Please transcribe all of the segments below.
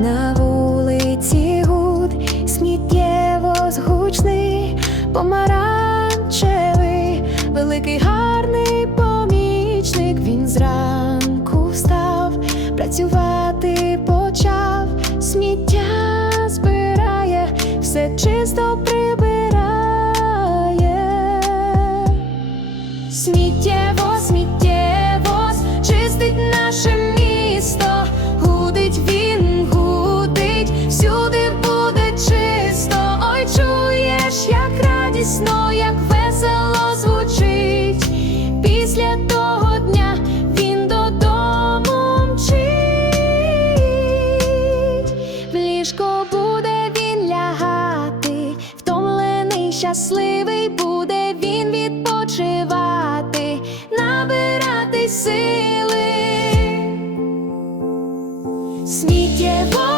на вулиці гуд, сміттєво згучний, помаранчевий, великий гарний радісно, як весело звучить. Після того дня він додому мчить. В ліжко буде він лягати, втомлений, щасливий буде він відпочивати, набирати сили. Сміттєвоз,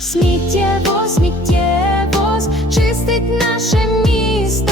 Сміттєвоз, сміттєвоз, чистить наше місто,